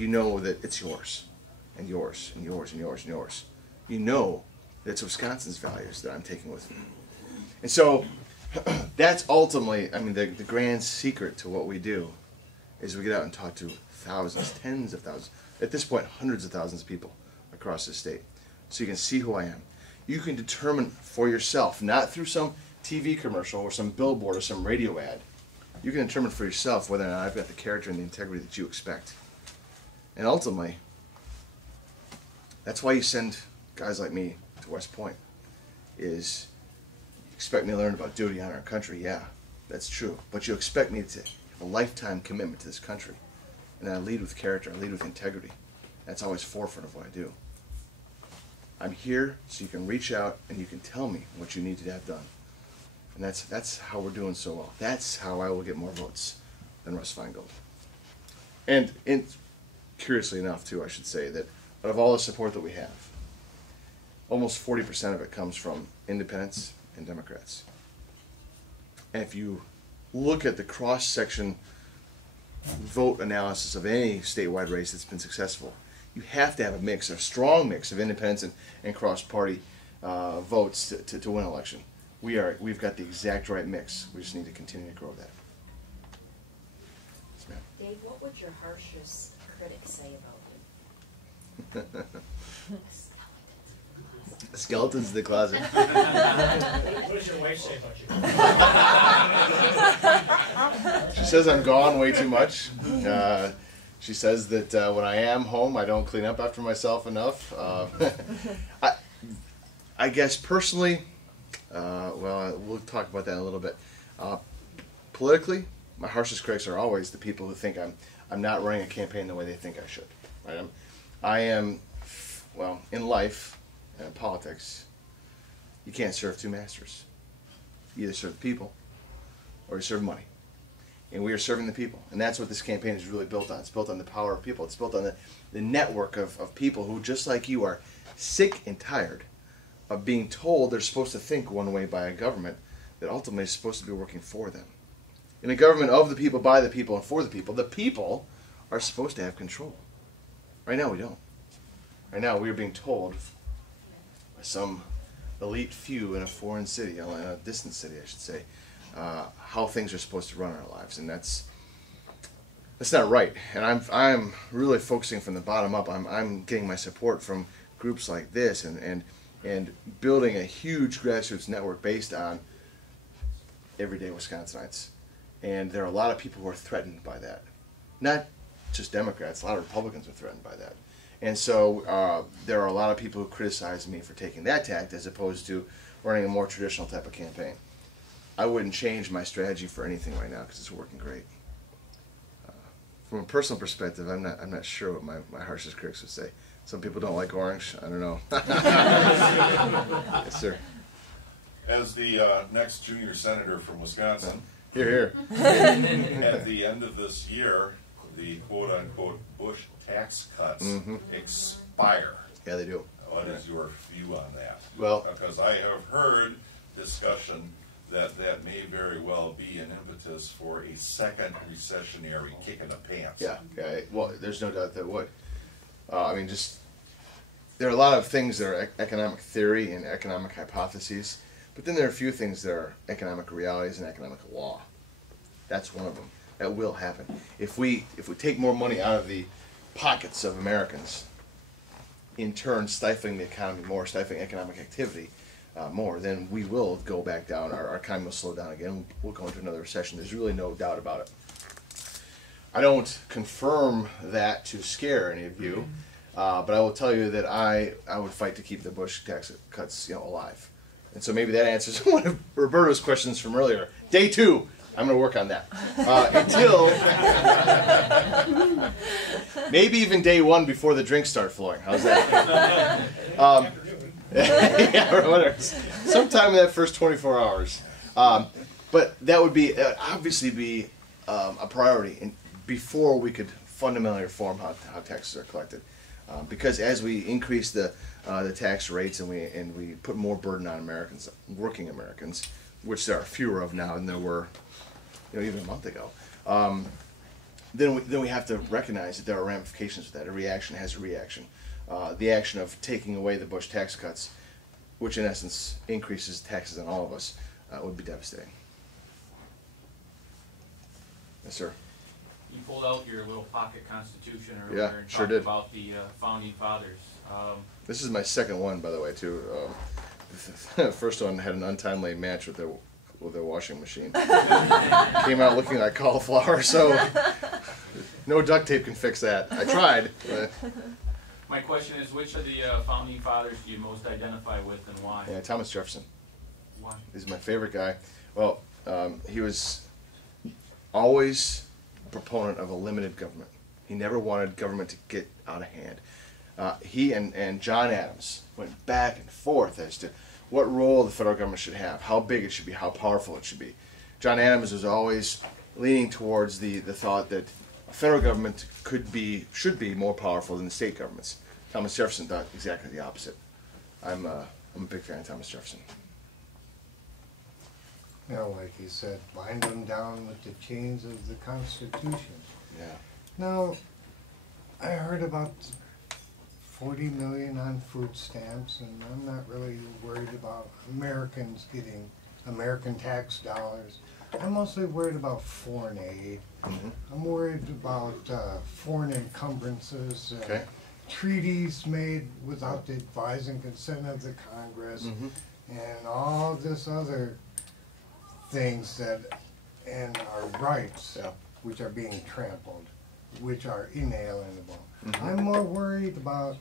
you know that it's yours, and yours, and yours, and yours, and yours. You know that it's Wisconsin's values that I'm taking with me. And so that's ultimately, I mean, the grand secret to what we do is we get out and talk to thousands, tens of thousands, at this point hundreds of thousands of people across the state. So you can see who I am. You can determine for yourself, not through some TV commercial or some billboard or some radio ad. You can determine for yourself whether or not I've got the character and the integrity that you expect. And ultimately, that's why you send guys like me to West Point, is you expect me to learn about duty, honor, and country. Yeah, that's true. But you expect me to have a lifetime commitment to this country. And I lead with character, I lead with integrity. That's always forefront of what I do. I'm here so you can reach out and you can tell me what you need to have done. And that's how we're doing so well. That's how I will get more votes than Russ Feingold. And curiously enough, too, I should say that out of all the support that we have, almost 40% of it comes from independents and Democrats. And if you look at the cross-section vote analysis of any statewide race that's been successful, you have to have a mix, a strong mix of independents and cross-party votes to win an election. We've got the exact right mix. We just need to continue to grow that. Yes, ma'am. Dave, what would your harshest critics say about you? Skeletons in the closet. What does your wife say about you? She says I'm gone way too much. She says that when I am home, I don't clean up after myself enough. I guess personally, well, we'll talk about that in a little bit. Politically, my harshest critics are always the people who think I'm not running a campaign the way they think I should. Right? I am, well, in life and in politics, you can't serve two masters. You either serve the people or you serve money. And we are serving the people. And that's what this campaign is really built on. It's built on the power of people. It's built on the network of people who, just like you, are sick and tired of being told they're supposed to think one way by a government that ultimately is supposed to be working for them. In a government of the people, by the people, and for the people are supposed to have control. Right now we don't. Right now we are being told by some elite few in a foreign city, in a distant city I should say, how things are supposed to run our lives, and that's not right. And I'm really focusing from the bottom up. I'm getting my support from groups like this and building a huge grassroots network based on everyday Wisconsinites. And there are a lot of people who are threatened by that. Not just Democrats, a lot of Republicans are threatened by that. And so there are a lot of people who criticize me for taking that tact as opposed to running a more traditional type of campaign. I wouldn't change my strategy for anything right now because it's working great. From a personal perspective, I'm not sure what my harshest critics would say. Some people don't like orange. I don't know. Yes, sir. As the next junior senator from Wisconsin, Here. at the end of this year, the quote-unquote Bush tax cuts expire. Yeah, they do. What is your view on that? Well, because I have heard discussion that may very well be an impetus for a second recessionary kick in the pants. Yeah. Well, there's no doubt that would. I mean, there are a lot of things that are economic theory and economic hypotheses, but then there are a few things that are economic realities and economic law. That's one of them. That will happen. If we take more money out of the pockets of Americans, in turn stifling the economy more, stifling economic activity more, then we will go back down. Our economy will slow down again. We'll go into another recession. There's really no doubt about it. I don't confirm that to scare any of you, but I will tell you that I would fight to keep the Bush tax cuts alive. And so maybe that answers one of Roberto's questions from earlier. Day 2, I'm going to work on that. Until maybe even day 1 before the drinks start flowing. How's that? Yeah, whatever. Sometime in that first 24 hours. But that would be obviously be a priority before we could fundamentally reform how taxes are collected. Because as we increase the tax rates and we put more burden on Americans, working Americans, which there are fewer of now than there were even a month ago, then we have to recognize that there are ramifications to that. A reaction has a reaction. The action of taking away the Bush tax cuts, which in essence increases taxes on all of us, would be devastating. Yes, sir. You pulled out your little pocket constitution Yeah, earlier and sure talked did. about the founding fathers. This is my second one, by the way, too. First one had an untimely match with the washing machine. Came out looking like cauliflower, so no duct tape can fix that. I tried. My question is, which of the founding fathers do you most identify with and why? Yeah, Thomas Jefferson. Why? He's my favorite guy. Well, he was always a proponent of a limited government. He never wanted government to get out of hand. He and John Adams went back and forth as to what role the federal government should have, how big it should be, how powerful it should be. John Adams was always leaning towards the thought that a federal government should be more powerful than the state governments. Thomas Jefferson thought exactly the opposite. I'm a big fan of Thomas Jefferson. You know, like you said, bind them down with the chains of the Constitution. Yeah. Now, I heard about 40 million on food stamps, and I'm not really worried about Americans getting American tax dollars. I'm mostly worried about foreign aid. I'm worried about foreign encumbrances, Okay. treaties made without the advice and consent of the Congress, and all this other things that, and our rights, Yeah. which are being trampled, which are inalienable. I'm more worried about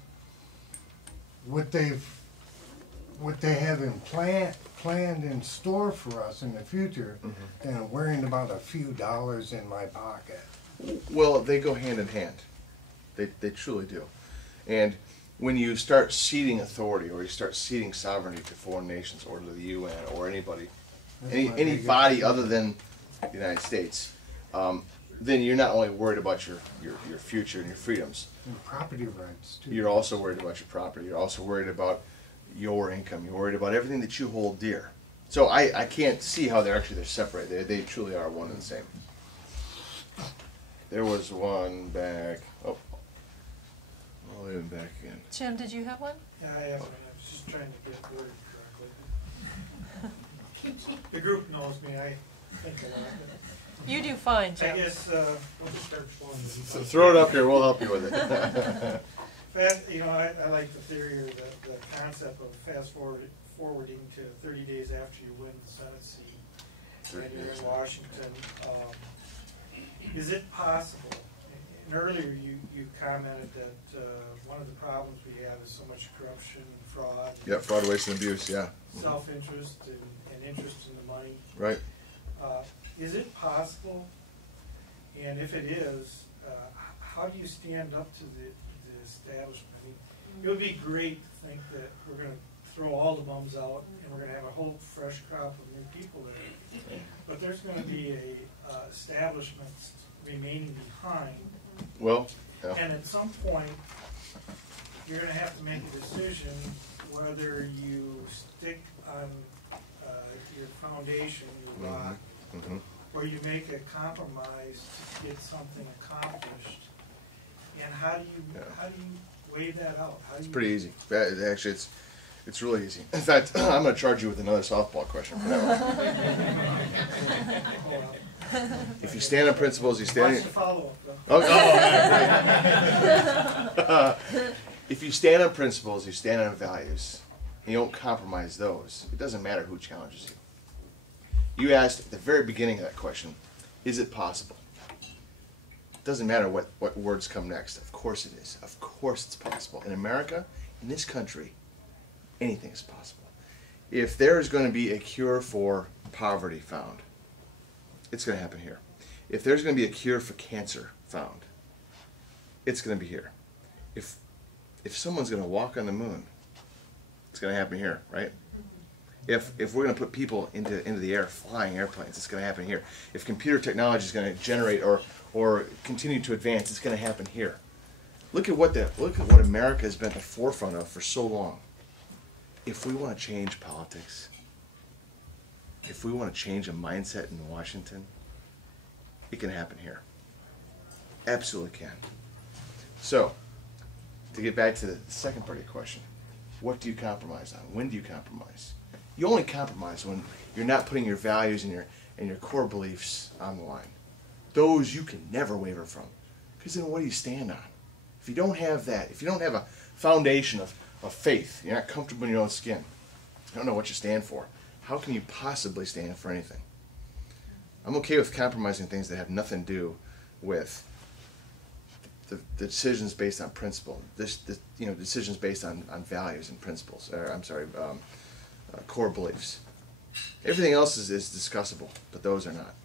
what they have planned in store for us in the future than worrying about a few dollars in my pocket. Well, they go hand in hand. They truly do. And when you start ceding authority or you start ceding sovereignty to foreign nations or to the UN or anybody, That's any my biggest body issue. other than the United States, then you're not only worried about your future and your freedoms, And property rights too. you're also worried about your property. You're also worried about your income. You're worried about everything that you hold dear. So I can't see how they're separated. They truly are one and the same. There was one back. Oh, all the way back again. Jim, did you have one? Yeah, I have, I was just trying to get worded correctly. The group knows me, I think a lot. You do fine, I Jim. guess, we'll just start flowing. So throw it up here. We'll help you with it. I like the theory or the concept of forwarding to 30 days after you win the Senate seat and you're in Washington. Is it possible, and earlier you commented that one of the problems we have is so much corruption, fraud. Yeah, fraud, waste, and abuse. Yeah. Self-interest and interest in the money. Right. Is it possible, and if it is, how do you stand up to the establishment? I mean, it would be great to think that we're going to throw all the bums out and we're going to have a whole fresh crop of new people there. But there's going to be a establishment remaining behind. Well. Yeah. And at some point, you're going to have to make a decision whether you stick on your foundation, your rock, or you make a compromise to get something accomplished. And how do you weigh that out? It's pretty easy. Actually, it's really easy. In fact, I'm going to charge you with another softball question for that one. If you stand on principles, you stand. What's the follow-up, though? If you stand on principles, you stand on values, and you don't compromise those, it doesn't matter who challenges you. You asked at the very beginning of that question, is it possible? It doesn't matter what words come next. Of course it is. Of course it's possible. In America, in this country, anything is possible. If there is going to be a cure for poverty found, it's going to happen here. If there's going to be a cure for cancer found, it's going to be here. If someone's going to walk on the moon, it's going to happen here, right? If we're going to put people into the air, flying airplanes, it's going to happen here. If computer technology is going to generate or continue to advance, it's going to happen here. Look at what America has been at the forefront of for so long. If we want to change politics, if we want to change a mindset in Washington, it can happen here. Absolutely can. So, to get back to the second part of your question, what do you compromise on? When do you compromise? You only compromise when you're not putting your values and your core beliefs on the line. Those you can never waver from. Because then what do you stand on? If you don't have that, if you don't have a foundation of faith, you're not comfortable in your own skin, you don't know what you stand for, how can you possibly stand for anything? I'm okay with compromising things that have nothing to do with the decisions based on principle. Decisions based on values and principles. Or I'm sorry, core beliefs. Everything else is discussable, but those are not.